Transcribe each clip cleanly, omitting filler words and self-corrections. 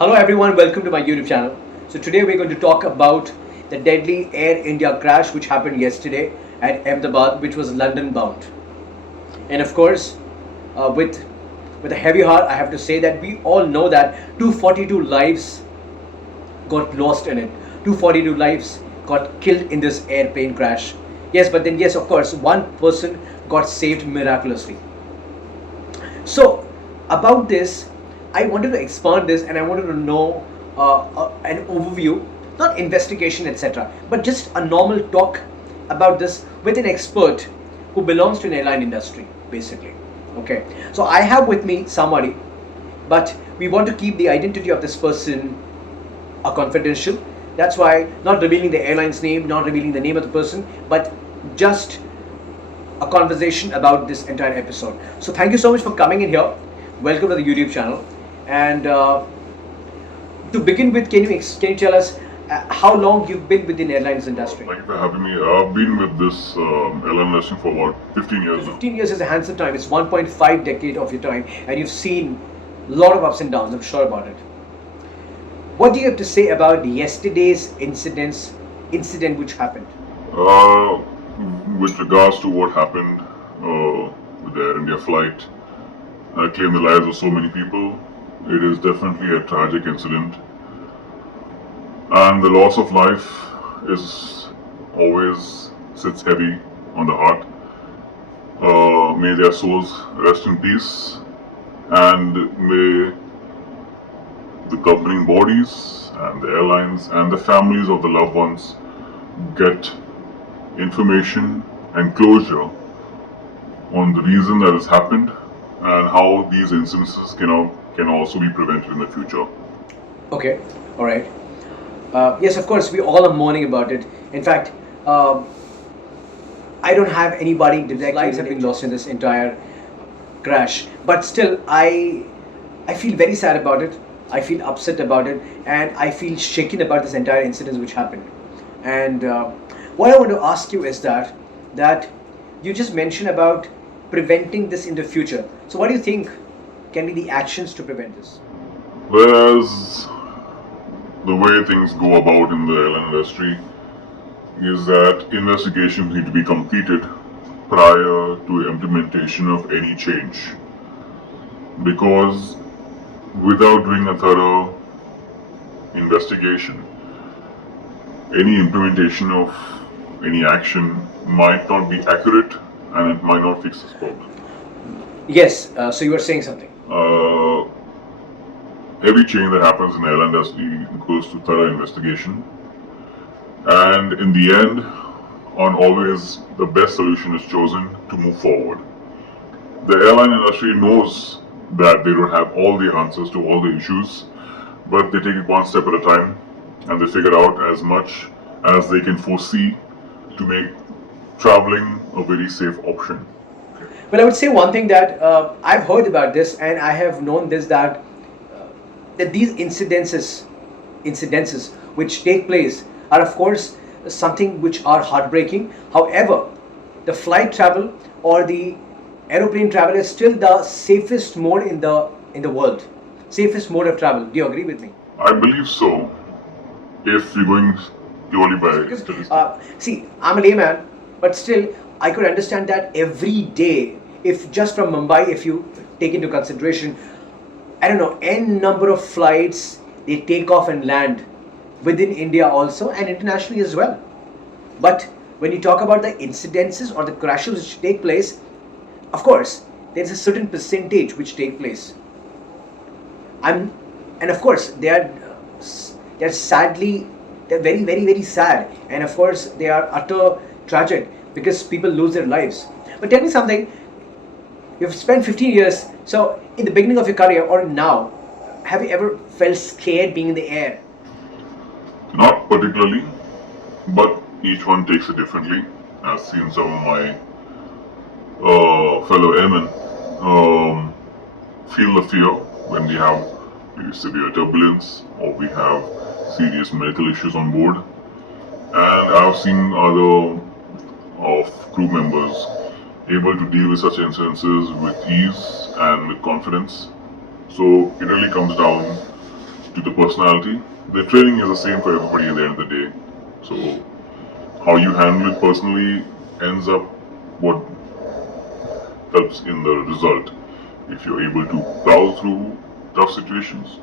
Hello everyone, welcome to my YouTube channel. So today we're going to talk about the deadly Air India crash which happened yesterday at Ahmedabad, which was London bound. And of course, with a heavy heart, I have to say that we all know that 242 lives got lost in it. 242 lives got killed in this airplane crash. Yes, but then yes, of course, one person got saved miraculously. So about this, I wanted to expand this and I wanted to know an overview, not investigation, etc., but just a normal talk about this with an expert who belongs to an airline industry, basically. Okay, so I have with me somebody, but we want to keep the identity of this person confidential. That's why not revealing the airline's name, not revealing the name of the person, but just a conversation about this entire episode. So thank you so much for coming in here. Welcome to the YouTube channel. And to begin with, can you tell us how long you've been within airlines industry? Thank you for having me. I've been with this airline industry for about 15 years now. 15 years is a handsome time. It's 1.5 decade of your time, and you've seen a lot of ups and downs. I'm sure about it. What do you have to say about yesterday's incident which happened? With regards to what happened with the Air India flight, I claimed the lives of so many people. It is definitely a tragic incident, and the loss of life is always sits heavy on the heart. May their souls rest in peace, and may the governing bodies and the airlines and the families of the loved ones get information and closure on the reason that has happened and how these incidences can also be prevented in the future. Okay, all right. Yes, of course, we all are mourning about it. In fact, I don't have anybody directly. Lives have been lost in this entire crash, but still, I feel very sad about it. I feel upset about it, and I feel shaken about this entire incident which happened. And what I want to ask you is that you just mentioned about preventing this in the future. So what do you think can be the actions to prevent this? Whereas the way things go about in the airline industry is that investigations need to be completed prior to implementation of any change. Because without doing a thorough investigation, any implementation of any action might not be accurate and it might not fix this problem. Yes, so you were saying something. Every change that happens in the airline industry goes to thorough investigation, and in the end, on always the best solution is chosen to move forward. The airline industry knows that they don't have all the answers to all the issues, but they take it one step at a time and they figure out as much as they can foresee to make traveling a very safe option. Well, I would say one thing that I've heard about this, and I have known this that these incidences which take place are of course something which are heartbreaking. However, the flight travel or the aeroplane travel is still the safest mode in the world, safest mode of travel. Do you agree with me? I believe so. If you're going purely by statistics. See, I'm a layman, but still I could understand that every day, if just from Mumbai, if you take into consideration, I don't know, n number of flights they take off and land within India also and internationally as well. But when you talk about the incidences or the crashes which take place, of course, there's a certain percentage which take place. And of course, they're sadly, they're very, very, very sad. And of course, they are utter tragic because people lose their lives. But tell me something. You've spent 15 years, so in the beginning of your career or now, have you ever felt scared being in the air? Not particularly, but each one takes it differently. I've seen some of my fellow airmen feel the fear when we have severe turbulence or we have serious medical issues on board. And I've seen other of crew members able to deal with such incidences with ease and with confidence. So it really comes down to the personality. The training is the same for everybody at the end of the day. So how you handle it personally ends up what helps in the result. If you're able to plow through tough situations,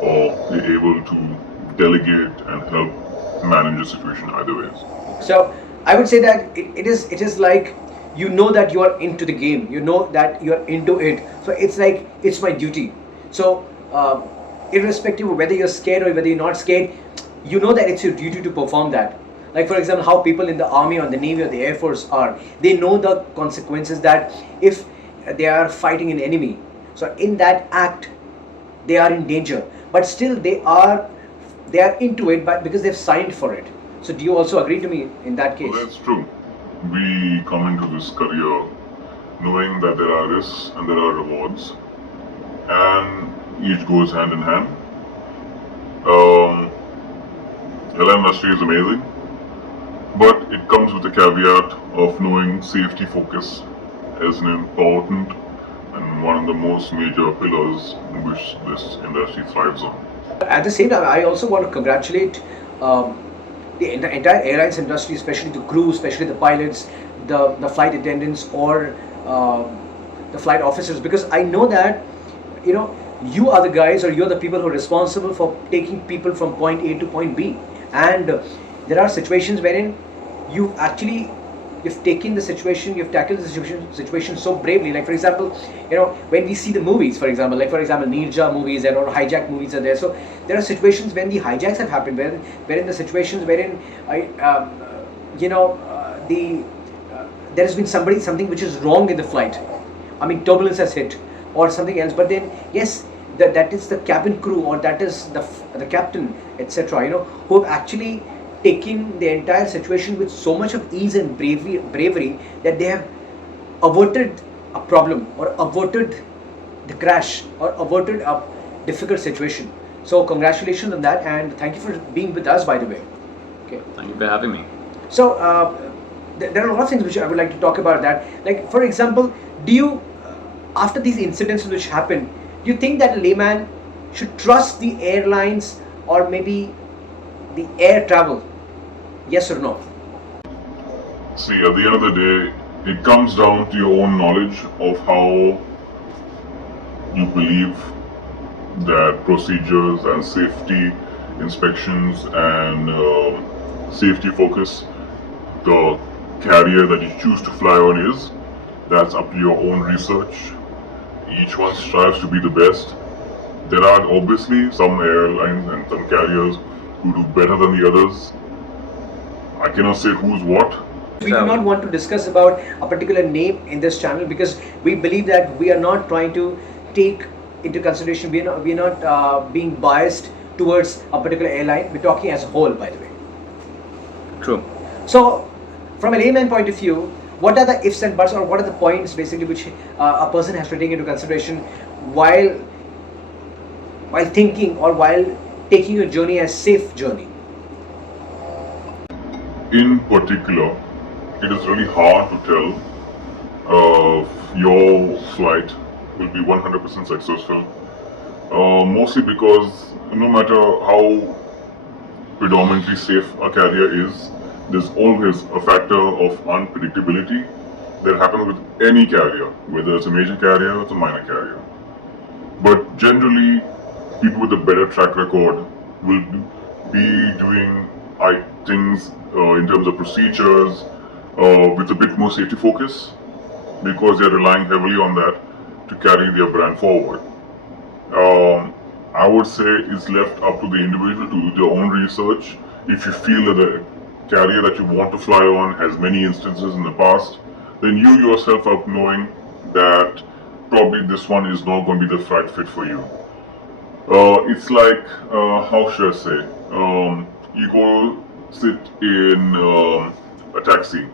or you're able to delegate and help manage a situation either ways. So I would say that it is like, you know that you are into the game, you know that you are into it. So it's like, it's my duty. So irrespective of whether you're scared or whether you're not scared, you know that it's your duty to perform that. Like for example, how people in the army or the navy or the air force are, they know the consequences that if they are fighting an enemy, so in that act they are in danger, but still they are into it, but because they've signed for it. So do you also agree to me in that case? Well, that's true. We come into this career knowing that there are risks and there are rewards, and each goes hand in hand. Airline industry is amazing, but it comes with the caveat of knowing safety focus as an important and one of the most major pillars in which this industry thrives on. At the same time, I also want to congratulate the entire airlines industry, especially the crew, especially the pilots, the flight attendants, or the flight officers, because I know that, you know, you are the guys, or you're the people who are responsible for taking people from point A to point B. And there are situations wherein you've taken the situation, you've tackled the situation so bravely. Like for example, you know, when we see the movies, for example, Nirja movies or hijack movies are there. So there are situations when the hijacks have happened, wherein the situations wherein there has been something which is wrong in the flight. I mean, turbulence has hit or something else. But then yes, that is the cabin crew, or that is the captain, etc. You know, who have actually taken the entire situation with so much of ease and bravery that they have averted a problem, or averted the crash, or averted a difficult situation. So congratulations on that, and thank you for being with us, by the way. Okay. Thank you for having me. So there are a lot of things which I would like to talk about that. Like for example, do you, after these incidents which happened, do you think that a layman should trust the airlines or maybe the air travel? Yes or no? See, at the end of the day, it comes down to your own knowledge of how you believe that procedures and safety inspections and safety focus the carrier that you choose to fly on is. That's up to your own research. Each one strives to be the best. There are obviously some airlines and some carriers who do better than the others. I cannot say who's what. We do not want to discuss about a particular name in this channel, because we believe that we are not trying to take into consideration, we are not being biased towards a particular airline. We're talking as a whole, by the way. True. So from a layman point of view, what are the ifs and buts, or what are the points basically which a person has to take into consideration while thinking, or while taking a journey as safe journey? In particular, it is really hard to tell your flight will be 100% successful. Mostly because no matter how predominantly safe a carrier is, there's always a factor of unpredictability that happens with any carrier, whether it's a major carrier or it's a minor carrier. But generally, people with a better track record will be doing things in terms of procedures with a bit more safety focus, because they're relying heavily on that to carry their brand forward. I would say it's left up to the individual to do their own research. If you feel that the carrier that you want to fly on has many instances in the past, then you yourself are knowing that probably this one is not going to be the right fit for you. It's like, how should I say, you go sit in a taxi.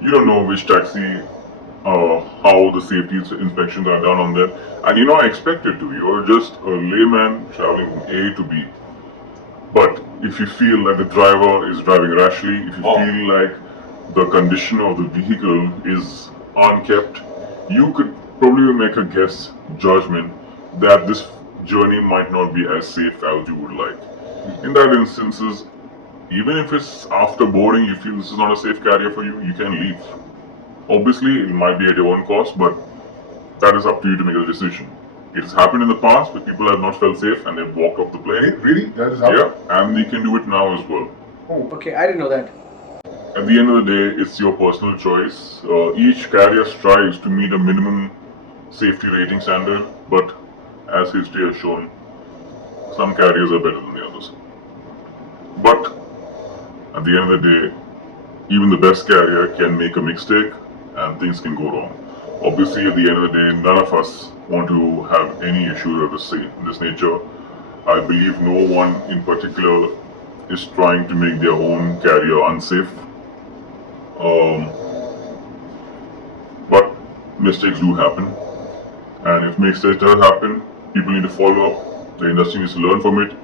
You don't know which taxi, how the safety inspections are done on that, and you're not expected to. You're just a layman traveling from A to B. But if you feel like the driver is driving rashly, if you feel like the condition of the vehicle is unkept, you could probably make a guess judgment that this journey might not be as safe as you would like. In that instances, even if it's after boarding you feel this is not a safe carrier for you, you can leave. Obviously, it might be at your own cost, but that is up to you to make a decision. It has happened in the past where people have not felt safe and they've walked off the plane. Really? That has happened? Yeah, and you can do it now as well. Oh. Okay, I didn't know that. At the end of the day, it's your personal choice. Each carrier strives to meet a minimum safety rating standard, but as history has shown, some carriers are better than the others. But at the end of the day, even the best carrier can make a mistake and things can go wrong. Obviously, at the end of the day, none of us want to have any issues of this nature. I believe no one in particular is trying to make their own carrier unsafe. But mistakes do happen, and if mistakes does happen, people need to follow up. The industry needs to learn from it,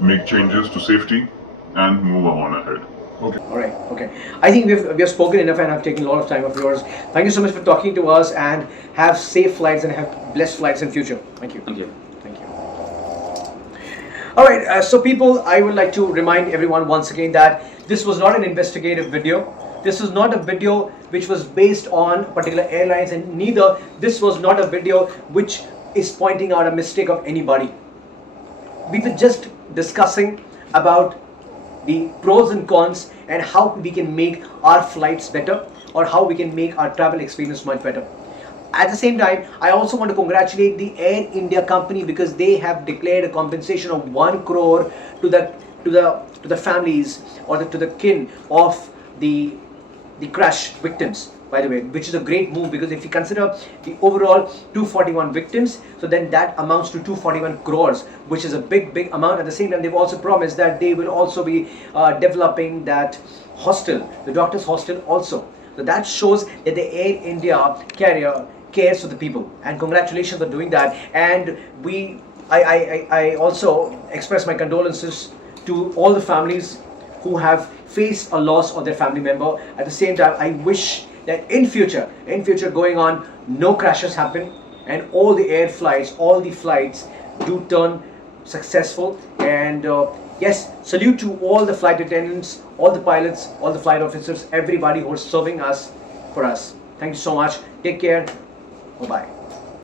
make changes to safety, and move on ahead. Okay. All right. Okay. I think we have spoken enough, and I've taken a lot of time of yours. Thank you so much for talking to us, and have safe flights and have blessed flights in future. Thank you. Thank you. Thank you. All right. So people, I would like to remind everyone once again that this was not an investigative video. This is not a video which was based on particular airlines, and neither this was not a video which is pointing out a mistake of anybody. We were just discussing about the pros and cons and how we can make our flights better, or how we can make our travel experience much better. At the same time, I also want to congratulate the Air India company, because they have declared a compensation of 1 crore to the families, or to the kin of the crash victims, by the way, which is a great move, because if you consider the overall 241 victims, so then that amounts to 241 crores, which is a big amount. At the same time, they've also promised that they will also be developing that hostel, the doctor's hostel also. So that shows that the Air India carrier cares for the people, and congratulations for doing that. And I also express my condolences to all the families who have faced a loss of their family member. At the same time, I wish that in future going on, no crashes happen, and all the flights do turn successful. And yes, salute to all the flight attendants, all the pilots, all the flight officers, everybody who is serving us for us. Thank you so much. Take care. Bye bye.